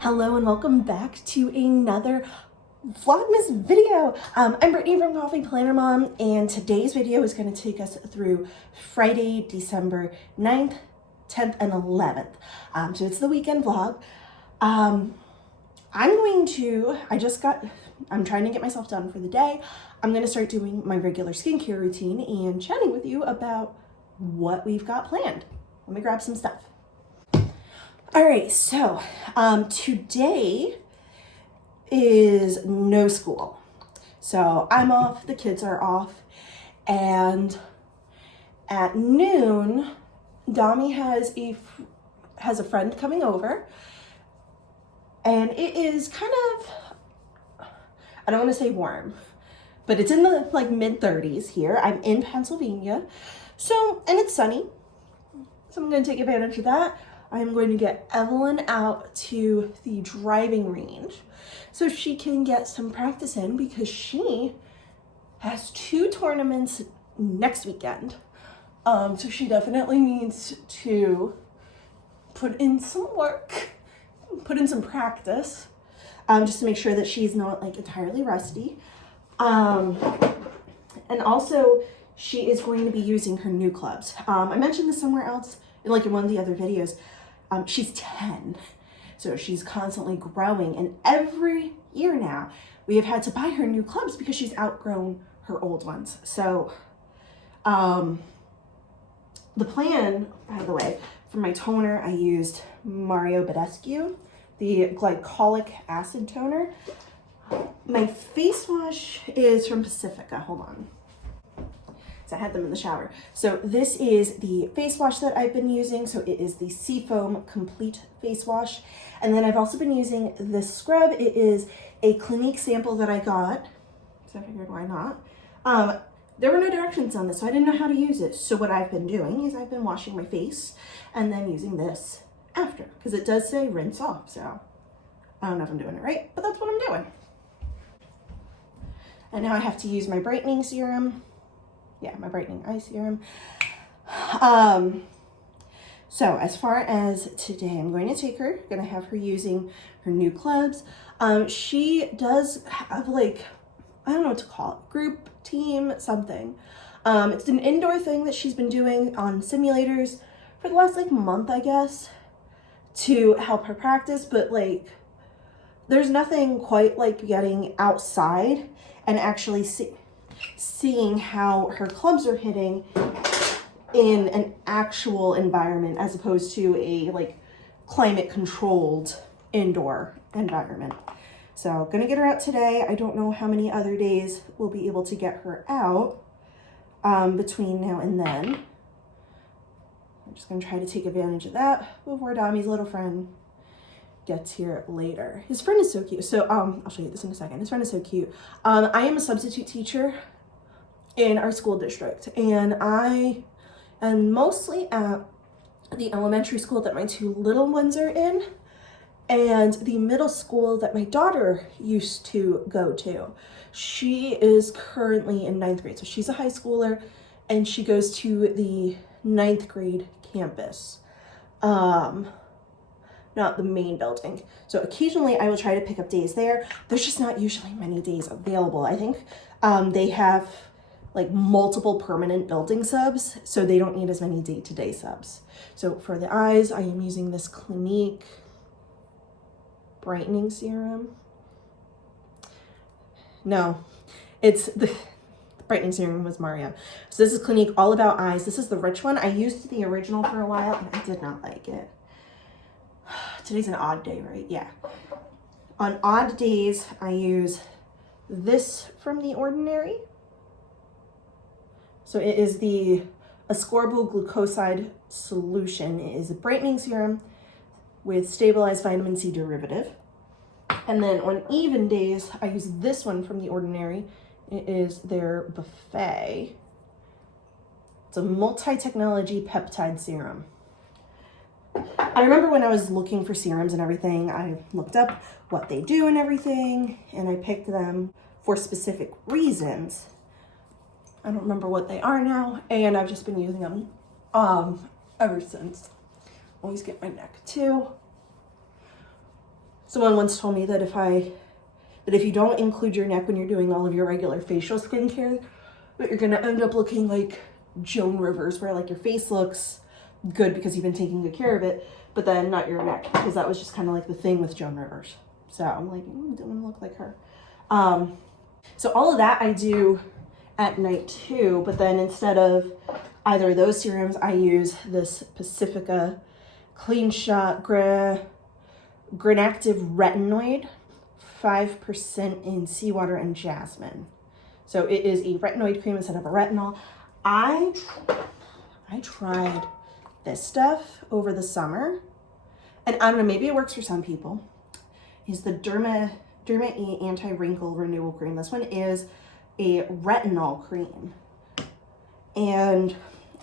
Hello and welcome back to another Vlogmas video. I'm Brittany from Coffee Planner Mom, and today's video is going to take us through Friday, December 9th, 10th, and 11th. So it's the weekend vlog. I'm trying to get myself done for the day. I'm going to start doing my regular skincare routine and chatting with you about what we've got planned. Let me grab some stuff. All right, so today is no school. So I'm off, the kids are off, and at noon, Dami has a friend coming over, and it is kind of, I don't want to say warm, but it's in the mid-30s here. I'm in Pennsylvania, and it's sunny, so I'm going to take advantage of that. I'm going to get Evelyn out to the driving range so she can get some practice in, because she has 2 tournaments next weekend. So she definitely needs to put in some work, put in some practice, just to make sure that she's not entirely rusty. And also she is going to be using her new clubs. I mentioned this somewhere else in one of the other videos. She's 10, so she's constantly growing, and every year now we have had to buy her new clubs because she's outgrown her old ones. So the plan, by the way, for my toner, I used Mario Badescu, the glycolic acid toner. My face wash is from Pacifica. Hold on. I had them in the shower. So this is the face wash that I've been using. So it is the Seafoam Complete Face Wash. And then I've also been using this scrub. It is a Clinique sample that I got, so I figured why not. There were no directions on this, so I didn't know how to use it. So what I've been doing is I've been washing my face and then using this after, because it does say rinse off. So I don't know if I'm doing it right, but that's what I'm doing. And now I have to use my brightening serum. Yeah, my brightening eye serum. So as far as today, I'm going to take her, going to have her using her new clubs. She does have I don't know what to call it, group, team, something. It's an indoor thing that she's been doing on simulators for the last month, I guess, to help her practice. But there's nothing quite like getting outside and actually seeing how her clubs are hitting in an actual environment as opposed to a climate controlled indoor environment. So gonna get her out today. I don't know how many other days we'll be able to get her out between now and then. I'm just gonna try to take advantage of that before Dami's little friend gets here later. His friend is so cute. So I'll show you this in a second. His friend is so cute. I am a substitute teacher in our school district, and I am mostly at the elementary school that my 2 little ones are in, and the middle school that my daughter used to go to. She is currently in 9th grade, so she's a high schooler, and she goes to the 9th grade campus. Not the main building. So occasionally I will try to pick up days there. There's just not usually many days available. I think they have multiple permanent building subs, so they don't need as many day-to-day subs. So for the eyes, I am using this Clinique brightening serum. No, it's the brightening serum was Mario. So this is Clinique All About Eyes. This is the rich one. I used the original for a while and I did not like it. Today's an odd day, right? Yeah. On odd days, I use this from The Ordinary. So it is the ascorbyl glucoside solution. It is a brightening serum with stabilized vitamin C derivative. And then on even days, I use this one from The Ordinary. It is their Buffet. It's a multi-technology peptide serum. I remember when I was looking for serums and everything, I looked up what they do and everything, and I picked them for specific reasons. I don't remember what they are now, and I've just been using them ever since. Always get my neck too. Someone once told me that if you don't include your neck when you're doing all of your regular facial skincare, that you're gonna end up looking like Joan Rivers, where like your face looks good because you've been taking good care of it, but then not your neck, because that was just kind of like the thing with Joan Rivers. So I'm like, don't want to look like her. So all of that I do at night too, but then instead of either of those serums, I use this Pacifica Clean Shot Granactive Retinoid, 5% in seawater and jasmine. So it is a retinoid cream instead of a retinol. I tried this stuff over the summer, and I don't know, maybe it works for some people. Is the Derma E Anti-Wrinkle Renewal Cream. This one is a retinol cream. And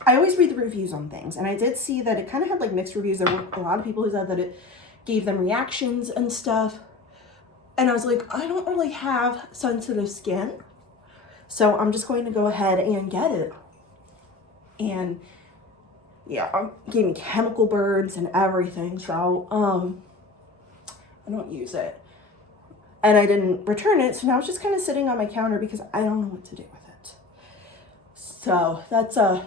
I always read the reviews on things, and I did see that it kind of had like mixed reviews. There were a lot of people who said that it gave them reactions and stuff. And I was like, I don't really have sensitive skin, so I'm just going to go ahead and get it. And yeah, it gave me chemical burns and everything, so I don't use it. And I didn't return it, so now it's just kind of sitting on my counter because I don't know what to do with it. So that's that.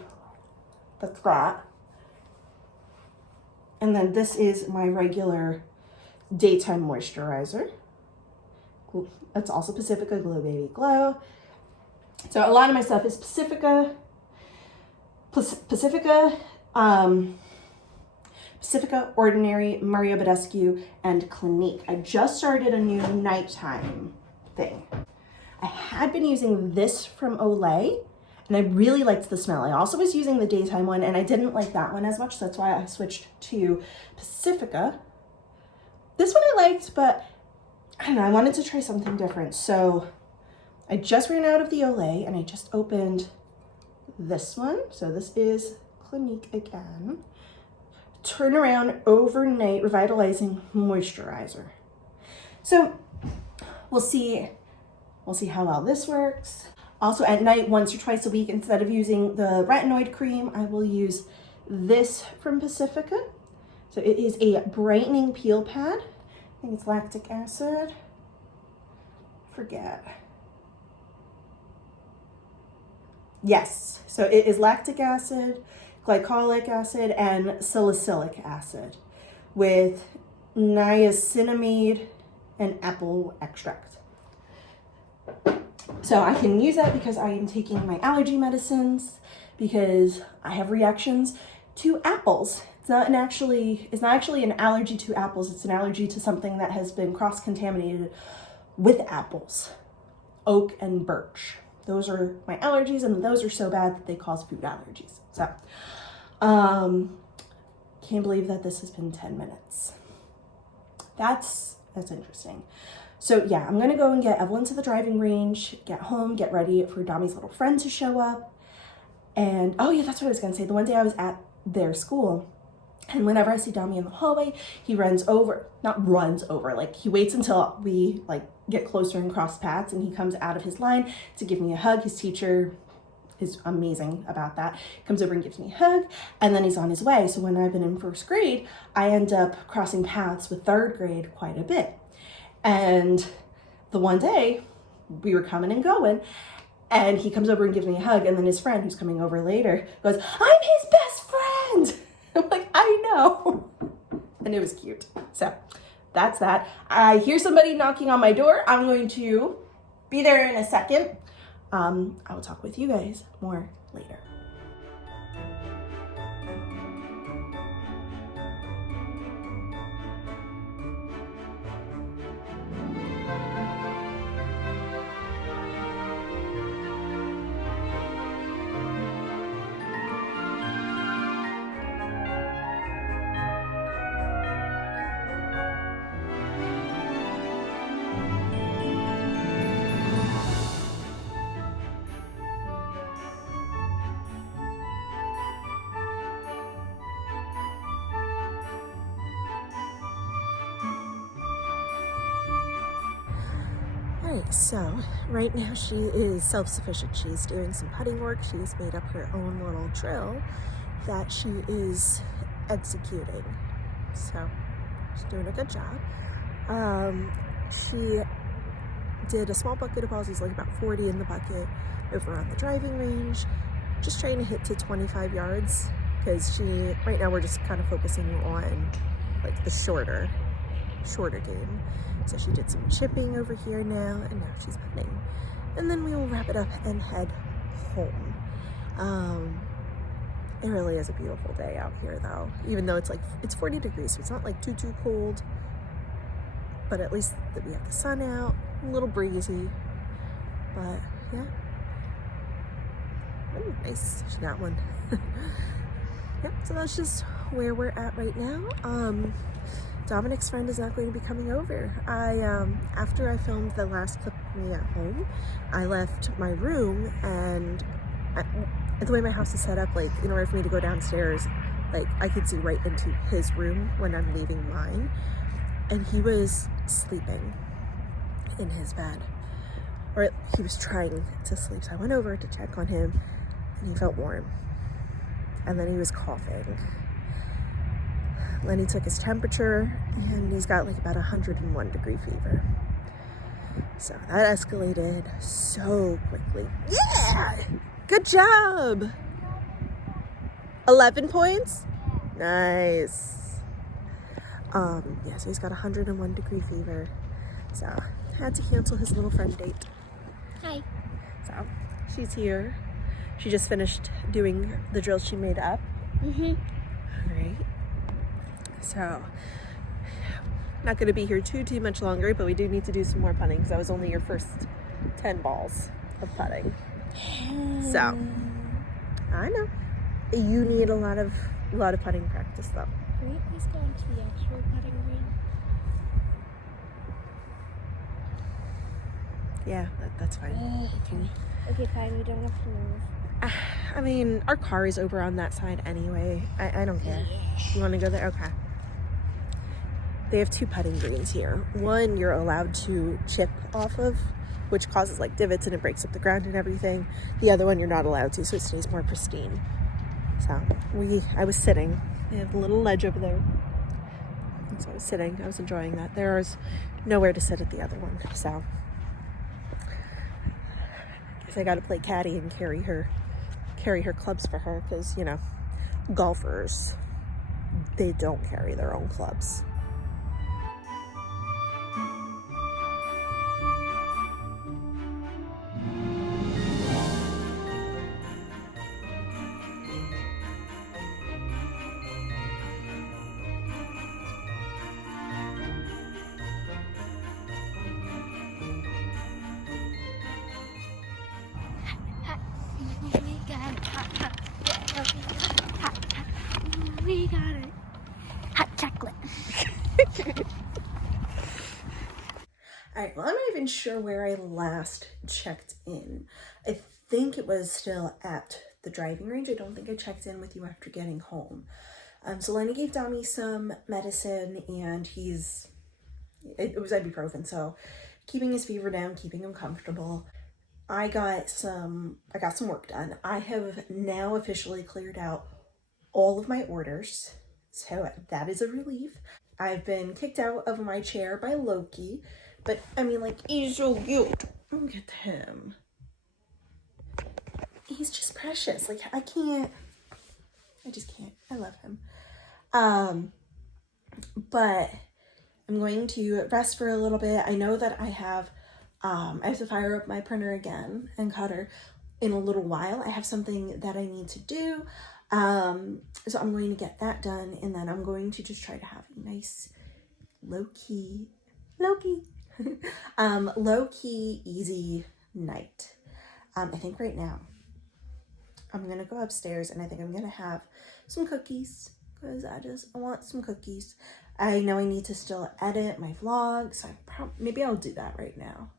And then this is my regular daytime moisturizer. It's also Pacifica Glow Baby Glow. So a lot of my stuff is Pacifica Ordinary, Mario Badescu, and Clinique. I just started a new nighttime thing. I had been using this from Olay, and I really liked the smell. I also was using the daytime one, and I didn't like that one as much, so that's why I switched to Pacifica. This one I liked, but I don't know, I wanted to try something different. So I just ran out of the Olay, and I just opened this one. So this is Clinique again. Turnaround Overnight Revitalizing Moisturizer. So we'll see how well this works. Also at night, once or twice a week, instead of using the retinoid cream, I will use this from Pacifica. So it is a brightening peel pad. I think it's lactic acid. Forget. Yes, so it is lactic acid, glycolic acid, and salicylic acid with niacinamide and apple extract. So I can use that because I am taking my allergy medicines because I have reactions to apples. It's not actually an allergy to apples. It's an allergy to something that has been cross-contaminated with apples, oak and birch. Those are my allergies, and those are so bad that they cause food allergies. So, can't believe that this has been 10 minutes. That's interesting. So yeah, I'm gonna go and get Evelyn to the driving range, get home, get ready for Dami's little friend to show up. And oh yeah, that's what I was gonna say. The one day I was at their school, and whenever I see Dami in the hallway, he like he waits until we like get closer and cross paths, and he comes out of his line to give me a hug. His teacher is amazing about that. Comes over and gives me a hug, and then he's on his way. So when I've been in first grade, I end up crossing paths with third grade quite a bit. And the one day we were coming and going, and he comes over and gives me a hug, and then his friend, who's coming over later, goes, "I'm his best friend." I'm like, I know. And it was cute. So that's that. I hear somebody knocking on my door. I'm going to be there in a second. I will talk with you guys more later. So right now she is self-sufficient. She's doing some putting work. She's made up her own little drill that she is executing. So she's doing a good job. She did a small bucket of balls. He's like about 40 in the bucket over on the driving range, just trying to hit to 25 yards because right now we're just kind of focusing on like the shorter game. So she did some chipping over here now, and now she's putting. And then we will wrap it up and head home. It really is a beautiful day out here though, even though it's 40 degrees, so it's not like too cold, but at least that we have the sun out, a little breezy, but yeah. Oh, nice, she got one. Yep, so that's just where we're at right now. Dominic's friend is not going to be coming over. After I filmed the last clip of me at home, I left my room, and the way my house is set up, like in order for me to go downstairs, like I could see right into his room when I'm leaving mine, and he was sleeping in his bed, or he was trying to sleep. So I went over to check on him, and he felt warm, and then he was coughing. Lenny took his temperature, and he's got like about 101 degree fever. So that escalated so quickly. Yeah! Good job! 11 points? Nice. Yeah, so he's got 101 degree fever. So had to cancel his little friend date. Hi. So she's here. She just finished doing the drills she made up. Mm-hmm. All right. So not going to be here too much longer, but we do need to do some more putting because that was only your first 10 balls of putting. So I know you need a lot of putting practice though. Can we please go into the actual putting green? Yeah, that's fine. Okay, fine. We don't have to move. I mean, our car is over on that side anyway. I don't care. You want to go there? Okay. They have 2 putting greens here. One you're allowed to chip off of, which causes like divots and it breaks up the ground and everything. The other one you're not allowed to, so it stays more pristine. So I was sitting. They have a little ledge over there. And so I was sitting. I was enjoying that. There's nowhere to sit at the other one. So I guess I got to play caddy and carry her clubs for her because, you know, golfers, they don't carry their own clubs. We got it. Hot chocolate. All right, well, I'm not even sure where I last checked in. I think it was still at the driving range. I don't think I checked in with you after getting home. So Lenny gave Dami some medicine, and it was ibuprofen, so keeping his fever down, keeping him comfortable. I got some work done. I have now officially cleared out all of my orders, so that is a relief. I've been kicked out of my chair by Loki, but I mean, like, he's so cute. Look at him. He's just precious. Like, I just can't. I love him. But I'm going to rest for a little bit. I know that I have to fire up my printer again and cutter in a little while. I have something that I need to do. So I'm going to get that done, and then I'm going to just try to have a nice low-key, easy night. I think right now I'm going to go upstairs, and I think I'm going to have some cookies because I want some cookies. I know I need to still edit my vlog, so maybe I'll do that right now.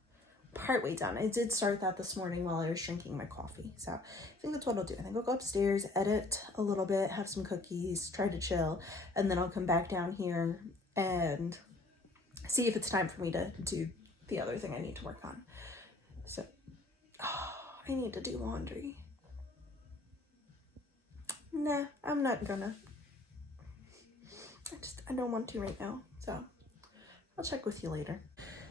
Partway done. I did start that this morning while I was drinking my coffee. So I think that's what I'll do. I think I'll go upstairs, edit a little bit, have some cookies, try to chill, and then I'll come back down here and see if it's time for me to do the other thing I need to work on. So, I need to do laundry. Nah, I'm not gonna. I don't want to right now. So I'll check with you later.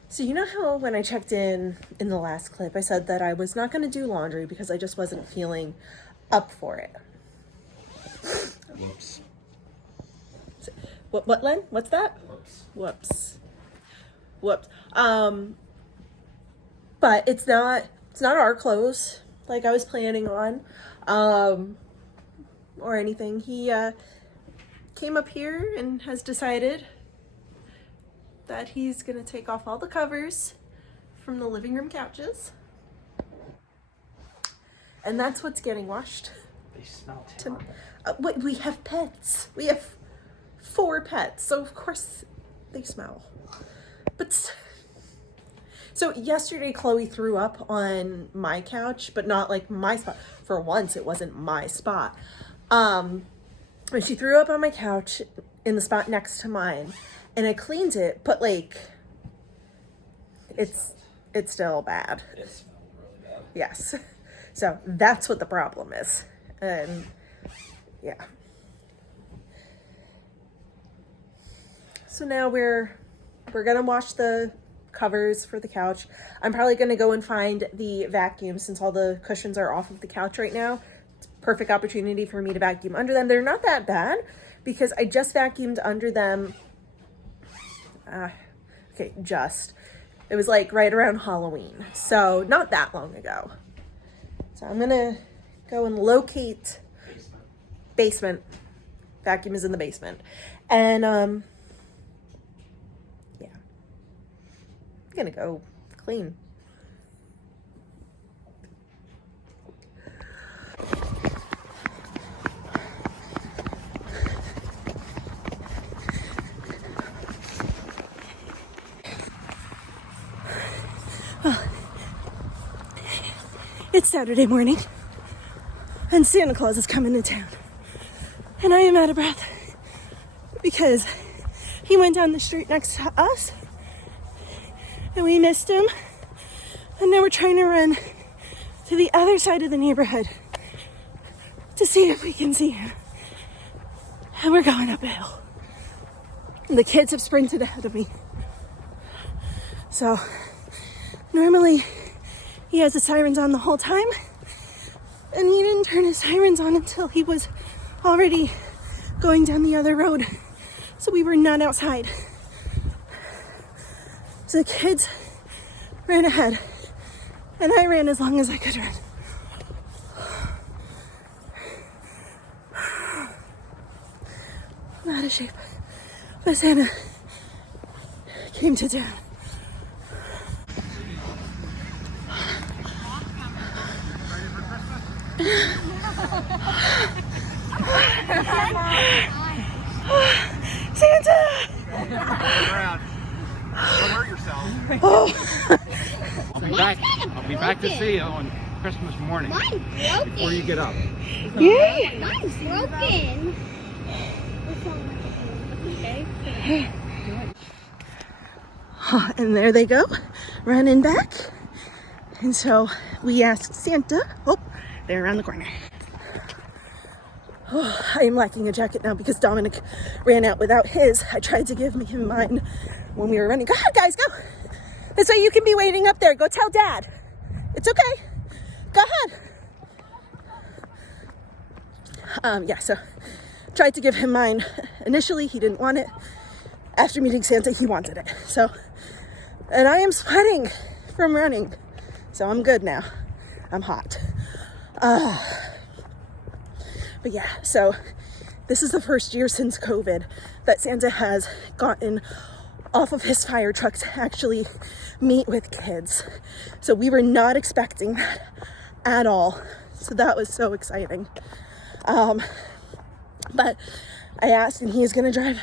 So you know how when I checked in the last clip, I said that I was not going to do laundry because I just wasn't feeling up for it. Whoops. What, Len? What's that? Whoops. Whoops. But it's not our clothes like I was planning on, or anything. He came up here and has decided that he's gonna take off all the covers from the living room couches, and that's what's getting washed. They smell terrible. We have pets. We have 4 pets, so of course they smell. But so yesterday Chloe threw up on my couch, but not like my spot. For once, it wasn't my spot. And she threw up on my couch in the spot next to mine, and I cleaned it, but like it's still bad. It smelled really bad. Yes. So that's what the problem is. And yeah. So now we're gonna wash the covers for the couch. I'm probably gonna go and find the vacuum since all the cushions are off of the couch right now. It's a perfect opportunity for me to vacuum under them. They're not that bad because I just vacuumed under them. It was like right around Halloween, so not that long ago. So I'm gonna go and locate basement. Vacuum is in the basement, and yeah, I'm gonna go clean. It's Saturday morning, and Santa Claus is coming to town. And I am out of breath because he went down the street next to us, and we missed him. And now we're trying to run to the other side of the neighborhood to see if we can see him. And we're going up a hill. And the kids have sprinted ahead of me. So normally he has the sirens on the whole time, and he didn't turn his sirens on until he was already going down the other road. So we were not outside. So the kids ran ahead, and I ran as long as I could run. I'm out of shape, but Santa came to town. Santa! Don't hurt yourself. Oh. I'll be back to see you on Christmas morning. Mine's broken. Before you get up. Yay! Mine's broken. Okay. And there they go, running back. And so we asked Santa. Oh, they're around the corner. Oh, I am lacking a jacket now because Dominic ran out without his. I tried to give him mine when we were running. Go ahead, guys, go. This way you can be waiting up there. Go tell Dad. It's okay. Go ahead. Yeah, so tried to give him mine. Initially, he didn't want it. After meeting Santa, he wanted it. So, and I am sweating from running. So I'm good now. I'm hot. But yeah, so this is the first year since COVID that Santa has gotten off of his fire truck to actually meet with kids. So we were not expecting that at all. So that was so exciting. But I asked, and he is going to drive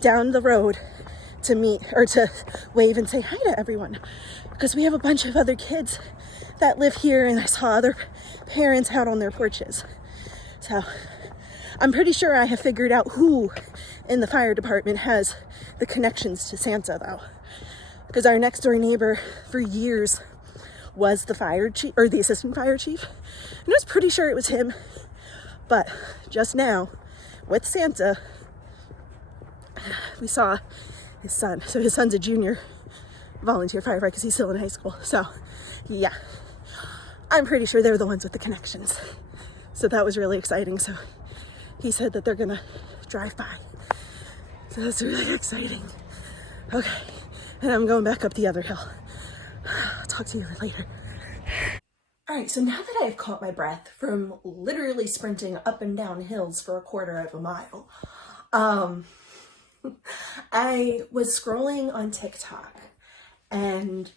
down the road to meet or to wave and say hi to everyone, because we have a bunch of other kids that live here, and I saw other parents out on their porches. So I'm pretty sure I have figured out who in the fire department has the connections to Santa, though, because our next door neighbor for years was the fire chief or the assistant fire chief, and I was pretty sure it was him. But just now with Santa, we saw his son. So his son's a junior volunteer firefighter because he's still in high school. So yeah, I'm pretty sure they're the ones with the connections. So that was really exciting. So he said that they're gonna drive by. So that's really exciting. Okay, and I'm going back up the other hill. I'll talk to you later. All right, so now that I've caught my breath from literally sprinting up and down hills for a quarter of a mile, I was scrolling on TikTok and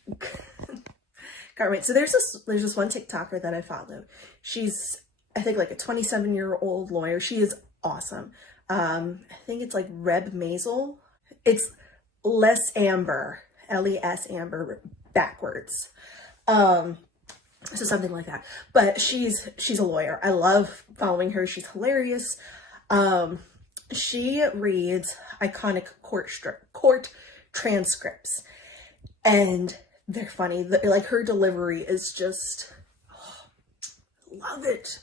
got right. So there's this one TikToker that I follow. She's, I think, like a 27-year-old lawyer. She is awesome. I think it's like Reb Maisel. It's Les Amber, L-E-S Amber backwards. So something like that. But she's a lawyer. I love following her. She's hilarious. She reads iconic court transcripts, and they're funny. Like, her delivery is just, love it.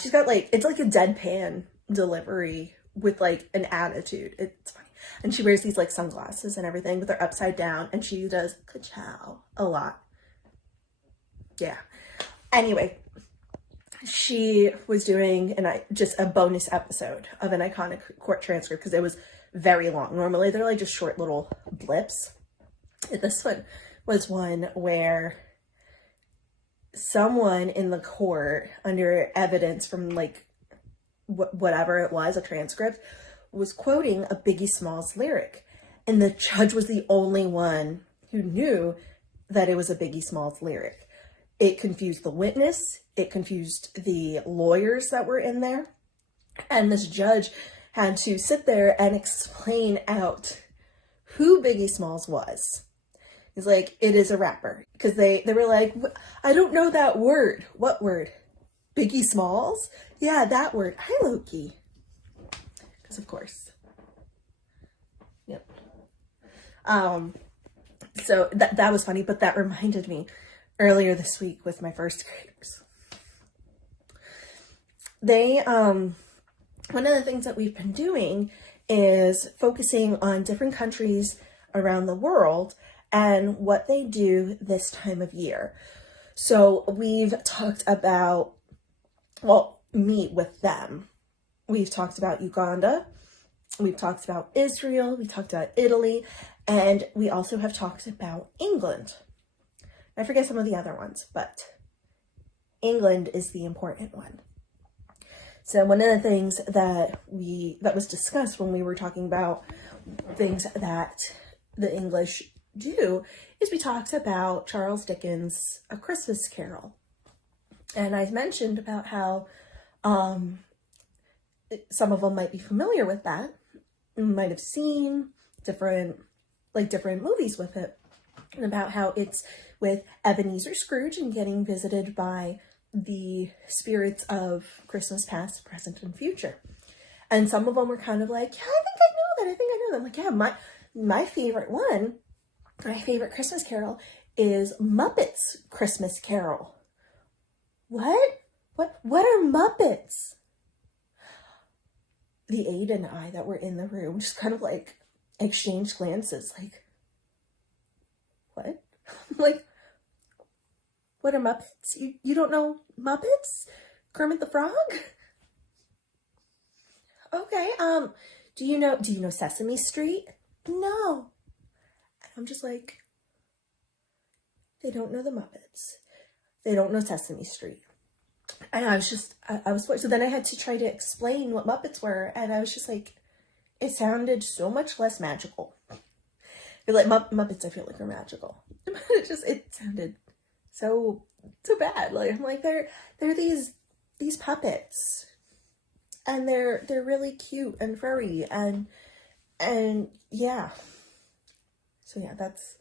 She's got like, it's like a deadpan delivery with like an attitude. It's funny. And she wears these like sunglasses and everything, but they're upside down, and she does ka-chow a lot. Yeah. Anyway, she was doing just a bonus episode of an iconic court transcript because it was very long. Normally they're like just short little blips. This one was one where someone in the court, under evidence from like whatever it was, a transcript, was quoting a Biggie Smalls lyric, and the judge was the only one who knew that it was a Biggie Smalls lyric. It confused the witness, it confused the lawyers that were in there, and this judge had to sit there and explain out who Biggie Smalls was. He's like, it is a rapper. Because they were like, I don't know that word. What word? Biggie Smalls? Yeah, that word. Hi, Loki. Because of course. Yep. So that was funny, but that reminded me earlier this week with my first graders. One of the things that we've been doing is focusing on different countries around the world and what they do this time of year. So we've talked about, well, me with them. We've talked about Uganda, we've talked about Israel, we talked about Italy, and we also have talked about England. I forget some of the other ones, but England is the important one. So one of the things that was discussed when we were talking about things that the English do is we talked about Charles Dickens' A Christmas Carol. And I mentioned about how some of them might be familiar with that, might have seen different movies with it, and about how it's with Ebenezer Scrooge and getting visited by the spirits of Christmas past, present, and future. And some of them were kind of like, yeah, I think I know that. I'm like, yeah, my favorite one, my favorite Christmas Carol is Muppets Christmas Carol. What are Muppets? The aide and I that were in the room just kind of like exchanged glances, like, what? Like, what are Muppets? You don't know Muppets? Kermit the Frog? Okay, do you know Sesame Street? No. I'm just like, they don't know the Muppets. They don't know Sesame Street. And I was so then I had to try to explain what Muppets were, and I was just like, it sounded so much less magical. Like Muppets, I feel like are magical. But it sounded so bad. Like, I'm like, they're these puppets, and they're really cute and furry and yeah. So yeah, that's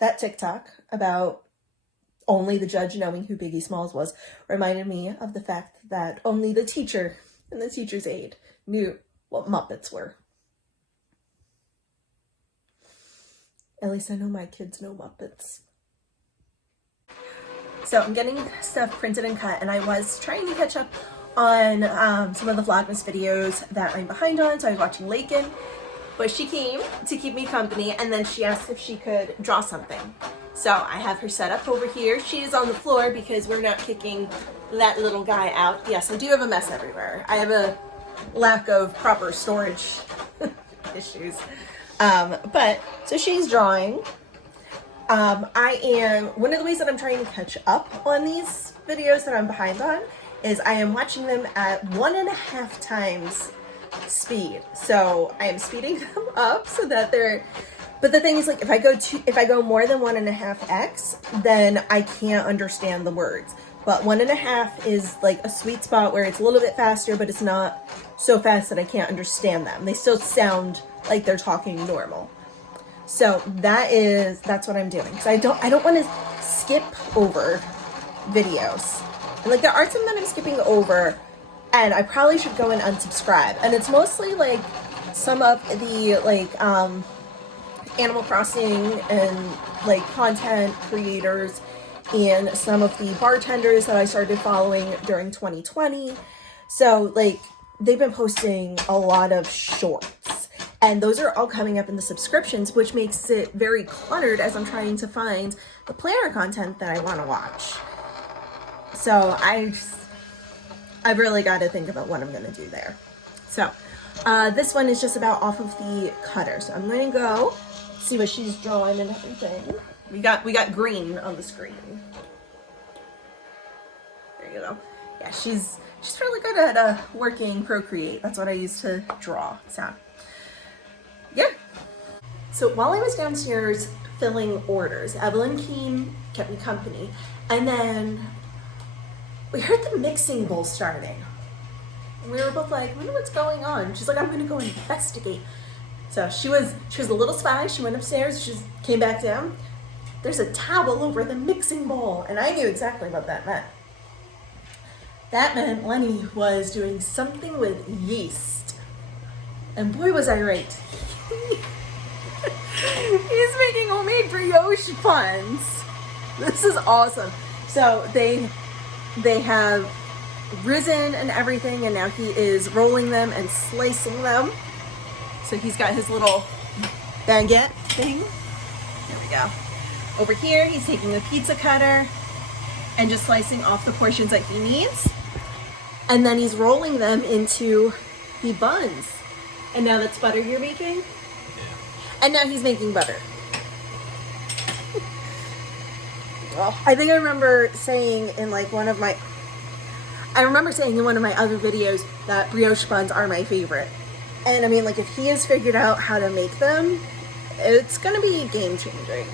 that TikTok about only the judge knowing who Biggie Smalls was reminded me of the fact that only the teacher and the teacher's aide knew what Muppets were. At least I know my kids know Muppets. So I'm getting stuff printed and cut, and I was trying to catch up on some of the Vlogmas videos that I'm behind on. So I was watching Lakin, but she came to keep me company, and then she asked if she could draw something. So I have her set up over here. She is on the floor because we're not kicking that little guy out. Yes, I do have a mess everywhere. I have a lack of proper storage issues. But so she's drawing. One of the ways that I'm trying to catch up on these videos that I'm behind on is I am watching them at 1.5 times speed. So I am speeding them up so that they're, but the thing is, like, if I go more than 1.5x, then I can't understand the words. But 1.5 is like a sweet spot where it's a little bit faster, but it's not so fast that I can't understand them. They still sound like they're talking normal. So that's what I'm doing. Because I don't want to skip over videos. And like, there are some that I'm skipping over, and I probably should go and unsubscribe. And it's mostly like some of the like Animal Crossing and like content creators, and some of the bartenders that I started following during 2020. So like, they've been posting a lot of shorts, and those are all coming up in the subscriptions, which makes it very cluttered as I'm trying to find the planner content that I want to watch. So I've really got to think about what I'm going to do there. So this one is just about off of the cutter. So I'm going to go see what she's drawing and everything. We got green on the screen. There you go. Yeah, she's really good at working Procreate. That's what I use to draw. So yeah. So while I was downstairs filling orders, Evelyn kept me company, and then we heard the mixing bowl starting. And we were both like, I wonder what's going on. She's like, I'm gonna go investigate. So she was a little spy. She went upstairs, she came back down. There's a towel over the mixing bowl, and I knew exactly what that meant. That meant Lenny was doing something with yeast. And boy, was I right. He's making homemade brioche buns. This is awesome. So they have risen and everything, and now he is rolling them and slicing them. So he's got his little baguette thing. There we go. Over here, he's taking a pizza cutter and just slicing off the portions that he needs. And then he's rolling them into the buns. And now that's butter you're making? Yeah. And now he's making butter. Well, I think I remember saying in one of my other videos that brioche buns are my favorite. And I mean, like, if he has figured out how to make them, it's gonna be game changing.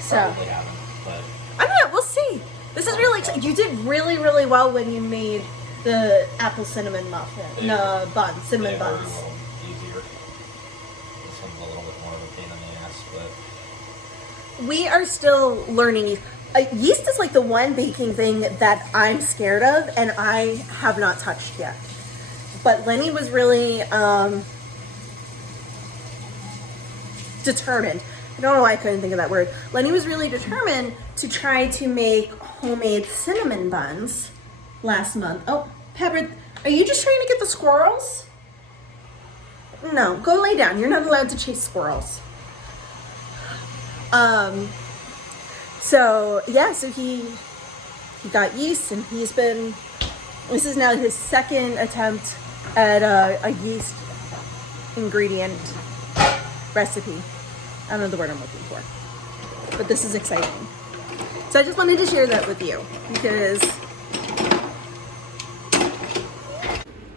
So, Probably haven't, but I don't know, we'll see. This is really exciting. You did really, really well when you made the apple cinnamon muffin, cinnamon buns. A little easier. This one's a little bit more of a pain in the ass, but We are still learning. Yeast is like the one baking thing that I'm scared of, and I have not touched yet. But Lenny was really determined. I don't know why I couldn't think of that word. Lenny was really determined to try to make homemade cinnamon buns last month. Oh, Pepper, are you just trying to get the squirrels? No, go lay down. You're not allowed to chase squirrels. So he got yeast, and this is now his second attempt at a yeast ingredient recipe. I don't know the word I'm looking for, but this is exciting. So I just wanted to share that with you because.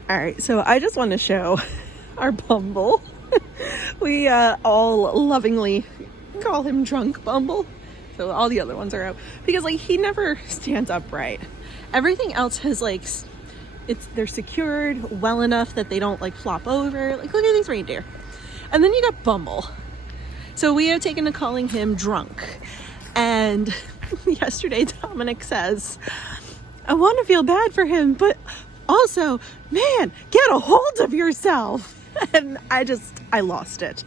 All right, so I just want to show our Bumble. We all lovingly call him Drunk Bumble. So all the other ones are out because he never stands upright. Everything else has they're secured well enough that they don't flop over. Look at these reindeer. And then you got Bumble. So we have taken to calling him Drunk. And yesterday Dominic says, I want to feel bad for him, but also, man, get a hold of yourself. And I lost it.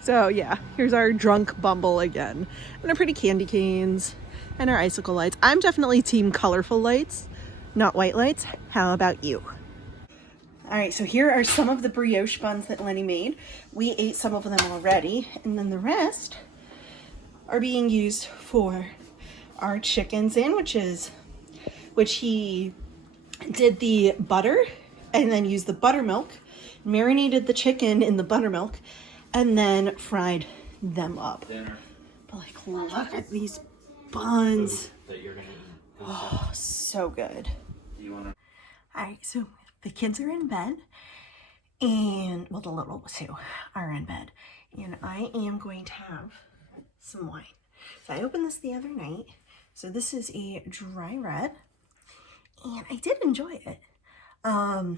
So yeah, here's our Drunk Bumble again. And our pretty candy canes and our icicle lights. I'm definitely team colorful lights, not white lights. How about you? All right, so here are some of the brioche buns that Lenny made. We ate some of them already, and then the rest are being used for our chicken sandwiches, which he did the butter and then used the buttermilk, marinated the chicken in the buttermilk, and then fried them up. Dinner. But like, look at these buns. That you're gonna eat. Oh, so good. Do you wanna? All right, so the kids are in bed, and well, the little two are in bed, and I am going to have some wine. So I opened this the other night. So this is a dry red, and I did enjoy it. I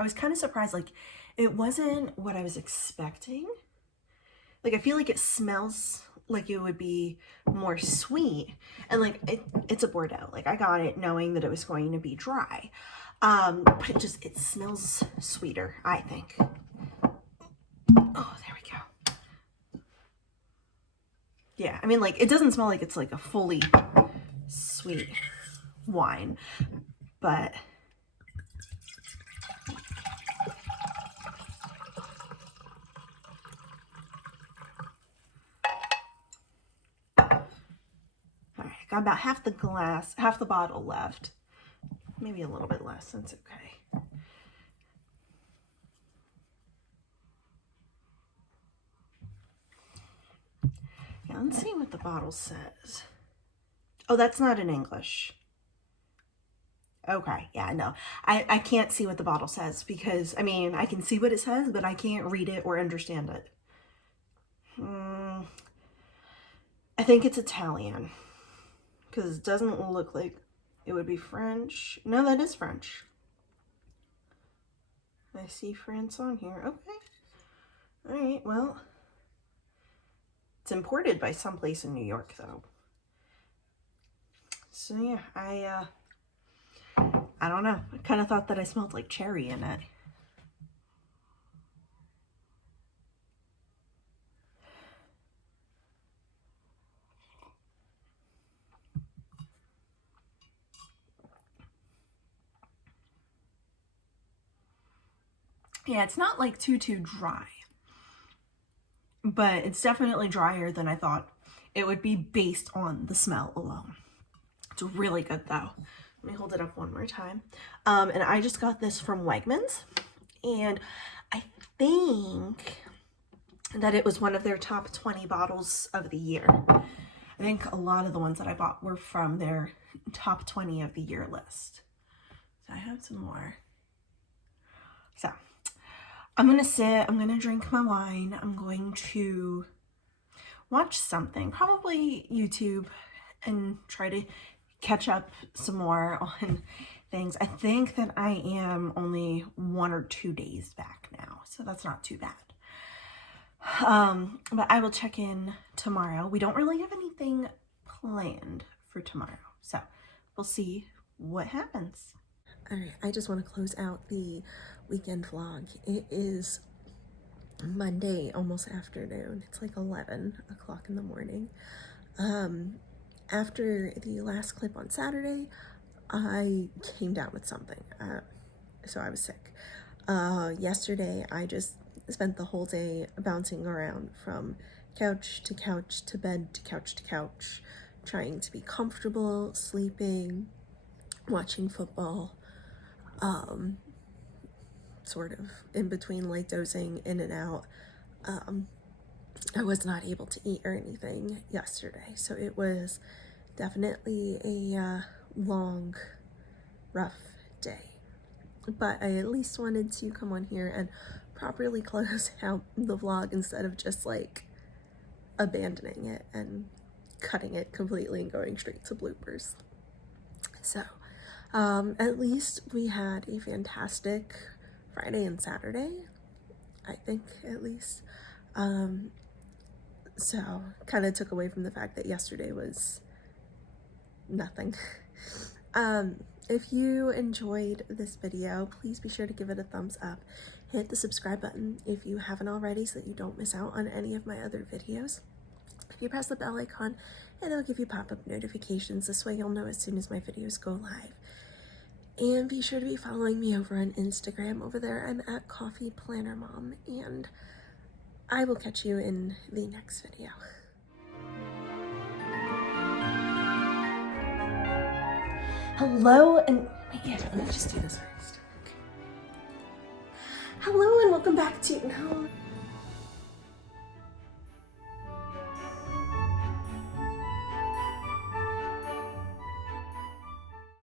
was kind of surprised, like it wasn't what I was expecting. Like I feel like it smells like it would be more sweet, and like it's a Bordeaux. Like I got it knowing that it was going to be dry. But it smells sweeter, I think. Oh, there we go. Yeah, I mean, like, it doesn't smell like it's like a fully sweet wine, but all right, I got about half the bottle left. Maybe a little bit less, that's okay. Yeah, let's see what the bottle says. Oh, that's not in English. Okay, yeah, no. I can't see what the bottle says because, I mean, I can see what it says, but I can't read it or understand it. I think it's Italian because it doesn't look like it would be French. No, that is French. I see France on here. Okay. All right, well, it's imported by someplace in New York, though. So, yeah, I don't know. I kind of thought that I smelled like cherry in it. Yeah, it's not like too dry, but it's definitely drier than I thought it would be based on the smell alone. It's really good though. Let me hold it up one more time. And I just got this from Wegmans, and I think that it was one of their top 20 bottles of the year. I think a lot of the ones that I bought were from their top 20 of the year list. So I have some more. So I'm gonna sit, I'm gonna drink my wine, I'm going to watch something, probably YouTube, and try to catch up some more on things. I think that I am only 1 or 2 days back now, so that's not too bad. But I will check in tomorrow. We don't really have anything planned for tomorrow, so we'll see what happens. All right, I just want to close out the weekend vlog. It is Monday, almost afternoon. It's like 11 o'clock in the morning. After the last clip on Saturday, I came down with something, so I was sick. Yesterday, I just spent the whole day bouncing around from couch to couch to bed to couch, trying to be comfortable, sleeping, watching football, sort of in between, like dozing in and out. I was not able to eat or anything yesterday, so it was definitely a long, rough day. But I at least wanted to come on here and properly close out the vlog instead of just like abandoning it and cutting it completely and going straight to bloopers. So at least we had a fantastic Friday and Saturday, I think, at least. So kind of took away from the fact that yesterday was nothing. If you enjoyed this video, please be sure to give it a thumbs up. Hit the subscribe button if you haven't already so that you don't miss out on any of my other videos. If you press the bell icon, it'll give you pop-up notifications. This way you'll know as soon as my videos go live. And be sure to be following me over on Instagram. Over there, I'm at Coffee Planner Mom, and I will catch you in the next video. Hello, and wait, let me just do this first. Okay. Hello, and welcome back to